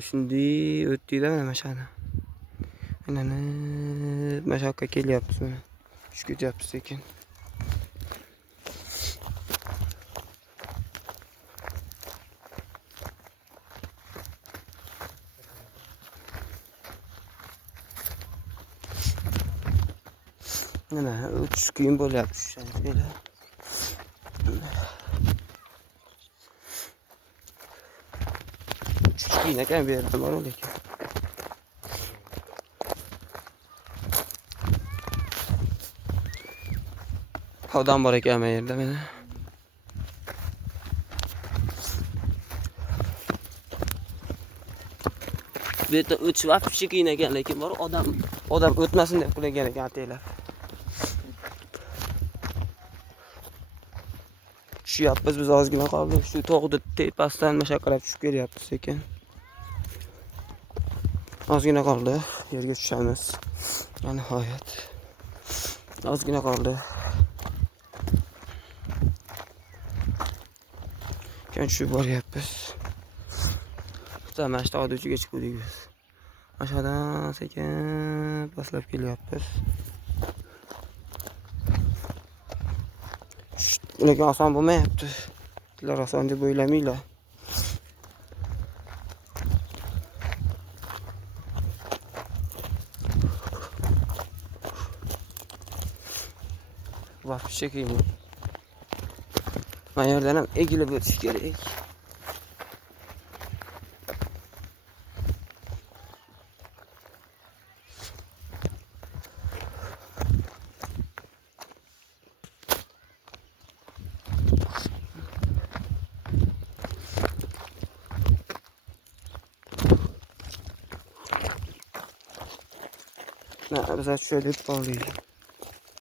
Shunday o'tdikda mana shuni. Mana yoqqa kelyapmiz mana. Tushib ketyapmiz sekin. Mana o'tish qiyin bo'lyapti shu shunchaylar. Uchish qiyin ekan bu yerda mana lekin. Odam bor ekan bu yerda mana. Bu yerda o'tish vaqti qiyin ekan lekin bor odam o'tmasin deb qo'ygan ekan ataylab. Tushyapmiz biz ozgina qoldi. Shu tog'ni tepasidan mashaqqalab tushib kelyapmiz sekin. Ozgina qoldi. Yerga tushamiz. Nihoyat. Ozgina qoldi. Keyin tushib boryapmiz. Mana shu tog'ni uchiga chiqdik biz. Aşağıdan sekin pastlab kelyapmiz. Lekin oson bo'lmayapti. Sizlar oson deb o'ylamanglar. Вообще qiyin. Mana yerdan ham egilib o'tish kerak. Biz şöyle bir bağlayalım.